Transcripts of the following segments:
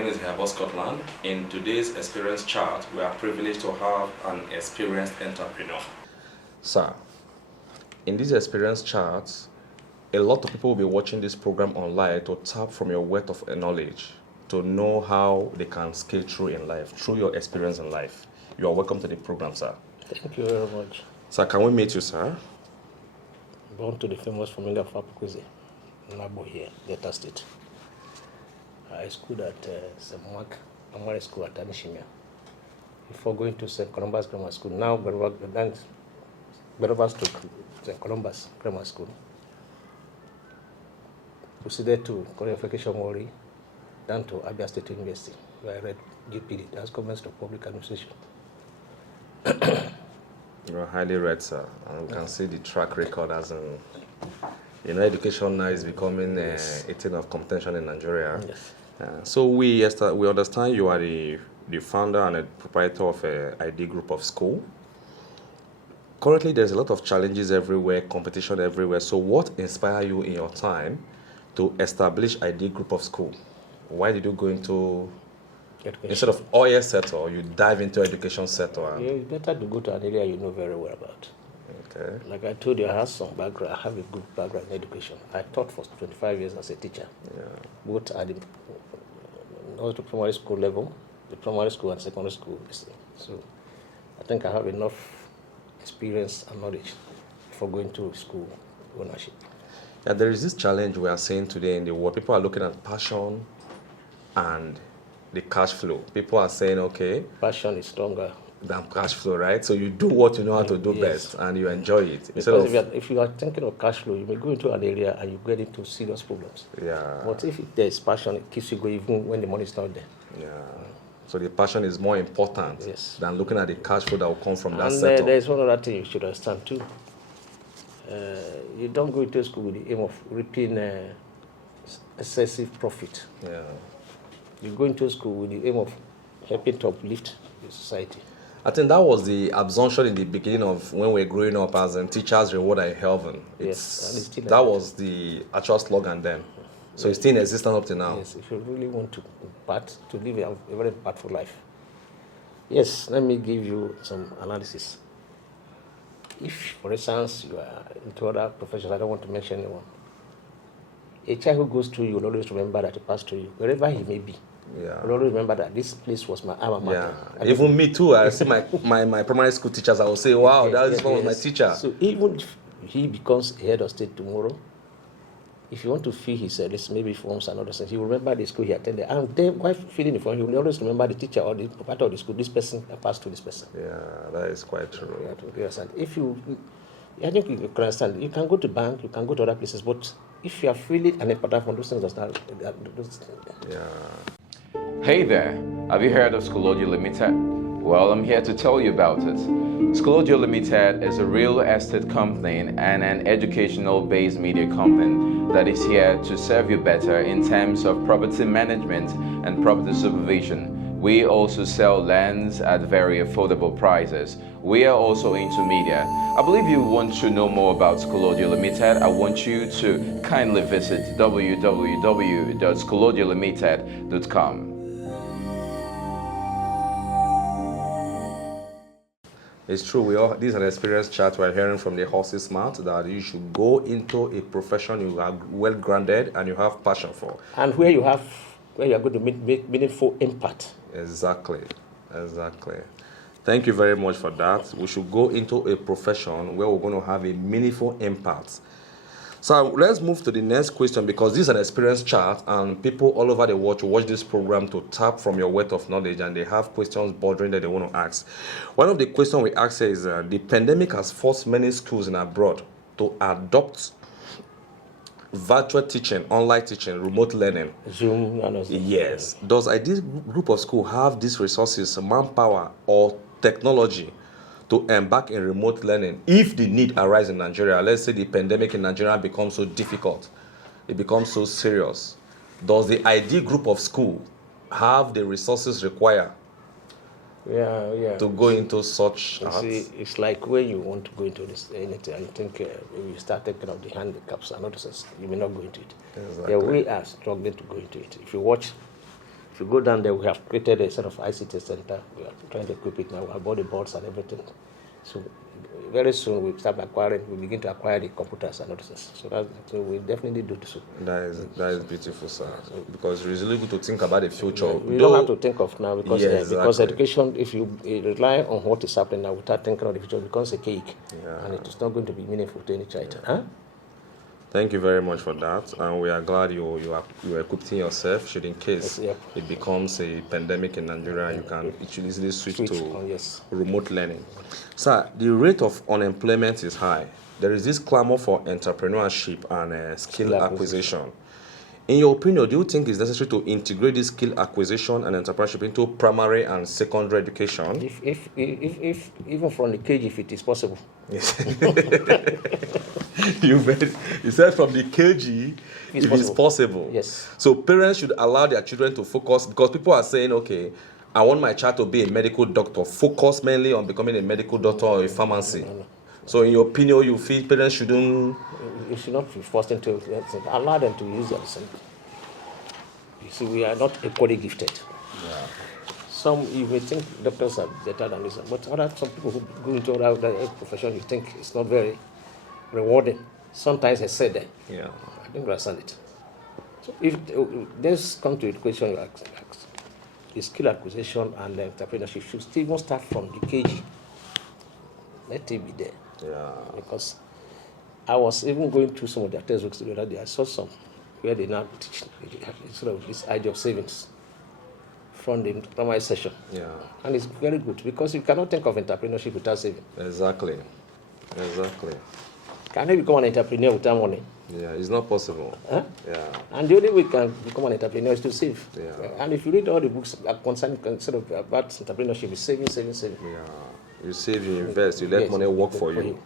name is Herbo Scotland. In today's experience chart, we are privileged to have an experienced entrepreneur. Sir, in this experience chart, a lot of people will be watching this program online to tap from your wealth of knowledge, to know how they can scale through in life, through your experience in life. You are welcome to the program, sir. Thank you very much. Sir, can we meet you, sir? Born to the famous family of Apaakweze, Nabo here, Delta State. I schooled at St. Mark Primary School at Anishimia before going to St. Columbus Grammar School. Now, Berovas to St. Columbus Grammar School. Proceeded to College of Education Mori, down to Abia State University, where I read GPD, that's Government of Public Administration. You are highly read, sir. And we can see the track record as in, education now is becoming a thing of contention in Nigeria. Yes. So we understand you are the founder and a proprietor of an ID group of school. Currently, there's a lot of challenges everywhere, competition everywhere. So what inspired you in your time to establish ID group of school? Why did you go into, Education. instead of oil sector, you dive into education sector? Yeah, it's better to go to an area you know very well about. Okay. Like I told you, I have some background. I have a good background in education. I taught for 25 years as a teacher, both at the primary school level, the primary school and secondary school. So I think I have enough experience and knowledge for going to school ownership. Yeah, there is this challenge we are seeing today in the world. People are looking at passion and the cash flow. People are saying, okay, passion is stronger than cash flow, right? So you do what you know how to do best and you enjoy it. Because if you are thinking of cash flow, you may go into an area and you get into serious problems. Yeah. But if there is passion, it keeps you going even when the money is not there. Yeah. So the passion is more important than looking at the cash flow that will come from that sector. And there's one other thing you should understand too. You don't go into school with the aim of reaping excessive profit. Yeah. You go into school with the aim of helping to uplift the society. I think that was the assumption in the beginning of when we were growing up as in teachers reward are heaven. That was the actual slogan then. So it's still in existence up to now. Yes, if you really want to live a very impactful life. Yes, let me give you some analysis. If, for instance, you are into other professions, I don't want to mention anyone. A child who goes through you will always remember that he passed through you, wherever he may be. Yeah. Will always remember that this place was my alma mater. Yeah. Even me too. I see my primary school teachers. I will say, "Wow, that one was my teacher." So even if he becomes a head of state tomorrow, if you want to feel his maybe forms and other things, he will remember the school he attended. And then, while feeling the form, he will always remember the teacher or the proprietor of the school. This person passed through this person. Yeah, that is quite true. You have to understand. I think you can understand. You can go to bank, you can go to other places, but if you are feeling an important from those things, Yeah. Hey there, have you heard of Schoology Limited? Well, I'm here to tell you about it. Schoology Limited is a real estate company and an educational-based media company that is here to serve you better in terms of property management and property supervision. We also sell lands at very affordable prices. We are also into media. I believe you want to know more about Schoology Limited. I want you to kindly visit www.schoologylimited.com. It's true. This is an experience chat we're hearing from the horse's mouth that you should go into a profession you are well grounded and you have passion for, and where you are going to make meaningful impact. Exactly. Thank you very much for that. We should go into a profession where we're going to have a meaningful impact. So let's move to the next question, because this is an experience chart and people all over the world watch this program to tap from your wealth of knowledge, and they have questions bordering that they want to ask. One of the questions we ask is, the pandemic has forced many schools in abroad to adopt virtual teaching, online teaching, remote learning. Zoom and also. Yes. Does this group of school have these resources, manpower or technology to embark in remote learning if the need arises in Nigeria? Let's say the pandemic in Nigeria becomes so difficult, it becomes so serious. Does the ID group of school have the resources required to go into such arts? See, it's like when you want to go into this anything, and you think when you start thinking of the handicaps and others, you may not go into it. Exactly. Yeah, we are struggling to go into it. If you watch If you go down there, we have created a sort of ICT center. We are trying to equip it now. We have bought the boards and everything. So very soon we begin to acquire the computers and other things. So we definitely do so. That is beautiful, sir. Because it's really good to think about the future. We don't have to think of now because exactly. Because education, if you rely on what is happening now without thinking of the future, it becomes a cake, and it is not going to be meaningful to any child. Huh? Thank you very much for that, and we are glad you are equipping yourself. Should in case it becomes a pandemic in Nigeria, you can easily switch to remote learning. Sir, the rate of unemployment is high. There is this clamor for entrepreneurship and skill acquisition. In your opinion, do you think it's necessary to integrate this skill acquisition and entrepreneurship into primary and secondary education? If even from the KG, if it is possible. Yes. You said from the KG, if it's possible. Yes. So parents should allow their children to focus, because people are saying, okay, I want my child to be a medical doctor. Focus mainly on becoming a medical doctor or a pharmacy. No. So in your opinion, you feel parents shouldn't... You should not be forced into allow them to use their sense. You see, we are not equally gifted. Yeah. Some, you may think doctors are better than this, but some people who go into other profession, you think it's not very rewarding. Sometimes I said that. Yeah. I didn't understand it. So if this come to education, the skill acquisition and the entrepreneurship should still even start from the KG. Let it be there. Yeah. Because I was even going through some of their textbooks the other day. I saw some where they now teach sort of this idea of savings from the primary session. Yeah. And it's very good because you cannot think of entrepreneurship without saving. Exactly. Can you become an entrepreneur without money? Yeah, it's not possible. Huh? Yeah. And the only way you can become an entrepreneur is to save. Yeah. And if you read all the books concerning sort of about entrepreneurship, it's saving. Yeah. You save, you invest, you let money work for you.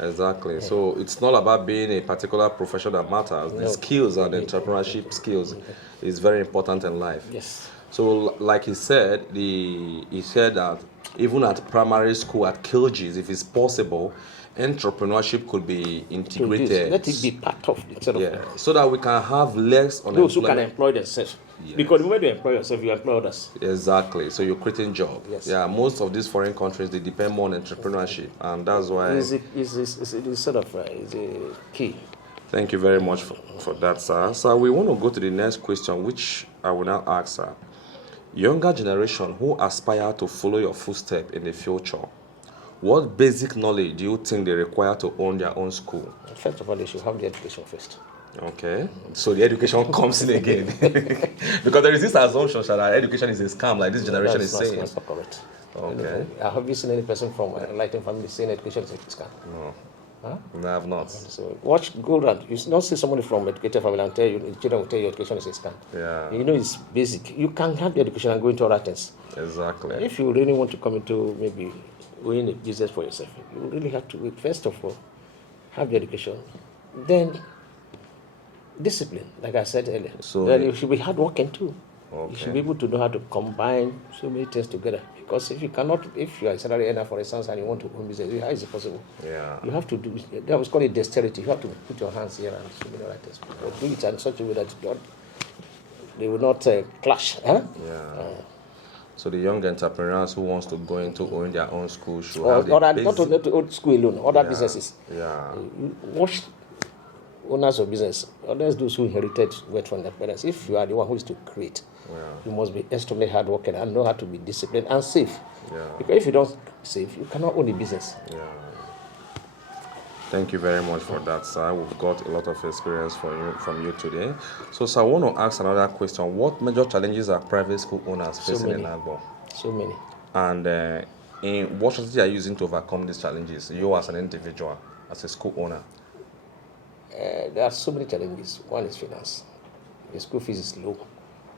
Exactly. Yeah. So it's not about being a particular profession that matters. The skills and the entrepreneurship skills is very important in life. Yes. So like he said that even at primary school, at KLGs, if it's possible, entrepreneurship could be integrated. Let it be part of it. Sort of, so that we can have less unemployment. Those who can employ themselves. Yes. Because when you employ yourself, you employ others. Exactly. So you're creating jobs. Yes. Yeah. Most of these foreign countries, they depend more on entrepreneurship, and that's why. It's sort of it's a key. Thank you very much for that, sir. So we want to go to the next question, which I will now ask, sir. Younger generation who aspire to follow your footsteps in the future, what basic knowledge do you think they require to own their own school? First of all, they should have the education first. Okay, so the education comes in again. Because there is this assumption that education is a scam, like this generation is saying. That's not correct. Okay. Have you seen any person from a Lighting family saying education is a scam? No. Huh? No, I have not. So go around. You don't see somebody from educated family and tell you, the children will tell you education is a scam. Yeah. You know it's basic. You can have the education and go into other things. Exactly. If you really want to come into maybe own a business for yourself, you really have to, first of all, have the education. Then discipline, like I said earlier. So then you should be hardworking too. Okay. You should be able to know how to combine so many things together. Because if you are a salary earner, for instance, and you want to own business, how is it possible? Yeah. You have to do, that was called dexterity. You have to put your hands here and so many other things. But do it in such a way that they will not clash. Huh? Yeah. So the young entrepreneurs who wants to go into own their own school should or have the basic... not old school alone, other businesses. Yeah. Watch owners of business, others those who inherited wealth from their parents. If you are the one who is to create, you must be extremely hardworking and know how to be disciplined and safe. Yeah. Because if you don't save, you cannot own a business. Yeah. Thank you very much for that, sir. We've got a lot of experience from you today. So, sir, I want to ask another question. What major challenges are private school owners facing in Agbo? So many. And in what strategy are you using to overcome these challenges, you as an individual, as a school owner? There are so many challenges. One is finance. The school fees is low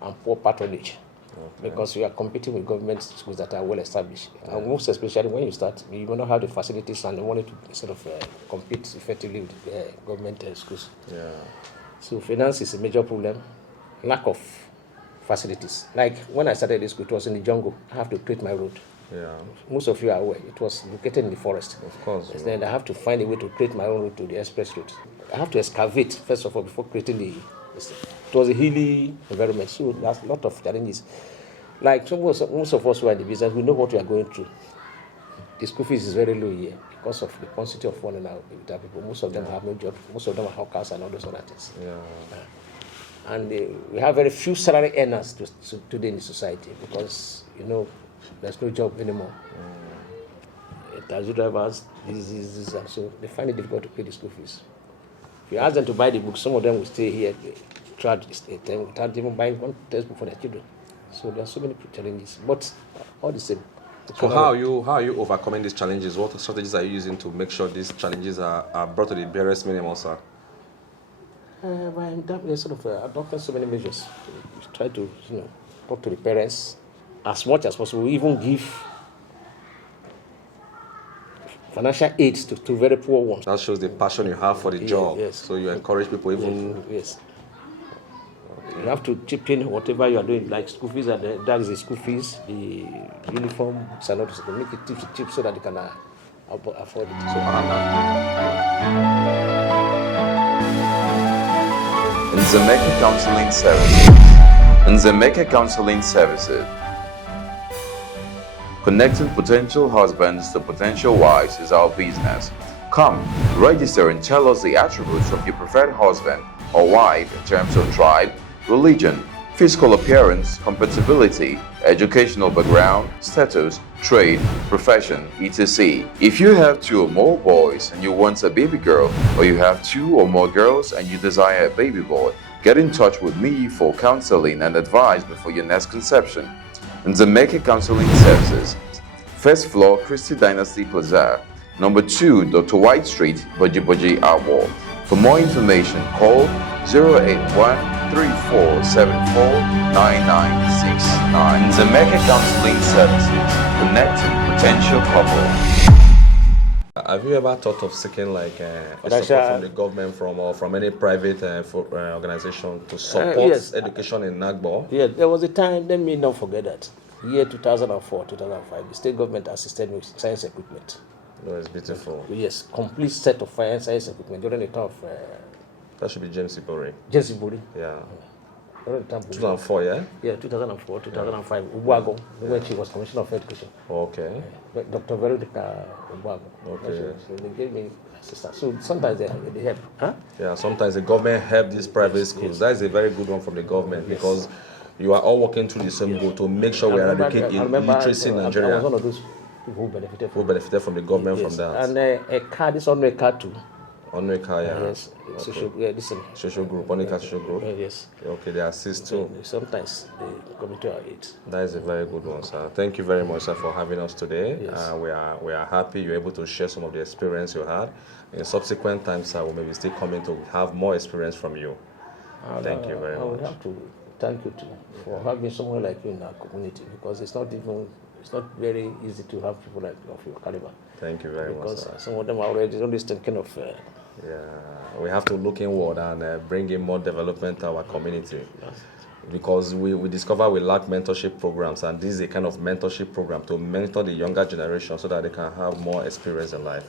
and poor patronage. Okay. Because we are competing with government schools that are well established. Yeah. And most especially when you start, you may not have the facilities and the money to sort of compete effectively with government schools. Yeah. So finance is a major problem. Lack of facilities. Like when I started this school, it was in the jungle. I have to create my road. Yeah. Most of you are aware. It was located in the forest. Of course. Then I have to find a way to create my own route to the express route. I have to excavate, first of all, before creating the It was a hilly environment, so there's a lot of challenges. Like most of us who are in the business, we know what we are going through. The school fees is very low here because of the quantity of funding with our people. Most of them have no job. Most of them are hawkers and all those other things. And we have very few salary earners today in the society because, there's no job anymore. Taxi drivers, this, and so they find it difficult to pay the school fees. If you ask them to buy the books, some of them will stay here throughout the time without even buying one textbook for their children. So there are so many challenges, but all the same. So how are you overcoming these challenges? What strategies are you using to make sure these challenges are brought to the barest minimum, sir? By sort of adopting so many measures. We try to, talk to the parents as much as possible. We even give financial aid to very poor ones. That shows the passion you have for the job. Yes. So you encourage people even... Yes. You have to chip in whatever you are doing, like school fees, that is the school fees, the uniform, salaries, to make it cheap so that they can afford it. So, Nzemeka Counseling Services. Nzemeka Counseling Services. Connecting potential husbands to potential wives is our business. Come, register and tell us the attributes of your preferred husband or wife in terms of tribe, religion, physical appearance, compatibility, educational background, status, trade, profession, etc. If you have 2 or more boys and you want a baby girl, or you have 2 or more girls and you desire a baby boy, get in touch with me for counseling and advice before your next conception. Nzemeka Counseling Services, 1st floor, Christie Dynasty Plaza, number 2, Dr. White Street, Boji Award. For more information, call 081-3474-9969. Nzemeka Counseling Services, connecting potential couples. Have you ever thought of seeking support from the government or from any private organization to support yes. education in Nagbo? Yeah, there was a time, let me not forget that, year 2004, 2005, the state government assisted me with science equipment. No, it's beautiful. Yes, complete set of science equipment during the time of... that should be James Ibori. James Ibori. Yeah. During the time 2004, yeah? Yeah, 2004, 2005, Ubuago, when she was Commissioner of Education. Okay. Dr. Veronica Ubuago. Okay. So they gave me assistance. So sometimes they help. Huh? Yeah, sometimes the government help these private schools. Yes. That is a very good one from the government because you are all working through the same goal to make sure we are eradicating illiteracy in Nigeria. I was one of those who benefited from the government from that. And a card, this on a card too. On a car, yeah. Yes. Okay. Social group, on a social group. Yes. Okay, they assist too. Sometimes they come into our aid. That is a very good one, sir. Thank you very much, sir, for having us today. Yes. We are happy you're able to share some of the experience you had. In subsequent times, sir, we may still coming to have more experience from you. Thank you very much. I would have to thank you too for having someone like you in our community because it's not very easy to have people like of your caliber. Thank you very much, sir. Because some of them are already always thinking of... we have to look inward and bring in more development to our community. Because we discover we lack mentorship programs, and this is a kind of mentorship program to mentor the younger generation so that they can have more experience in life.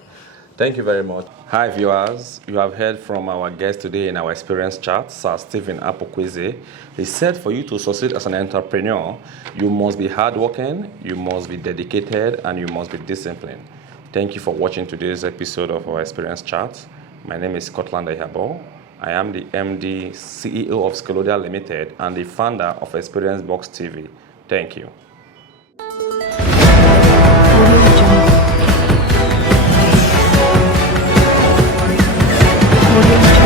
Thank you very much. Hi viewers, you have heard from our guest today in our experience chat, Sir STEVE APAOKWEZE. He said for you to succeed as an entrepreneur, you must be hardworking, you must be dedicated, and you must be disciplined. Thank you for watching today's episode of our experience chat. My name is Scotland Ihabo. I am the MD, CEO of Schoology Limited and the founder of Experience Box TV. Thank you. Audio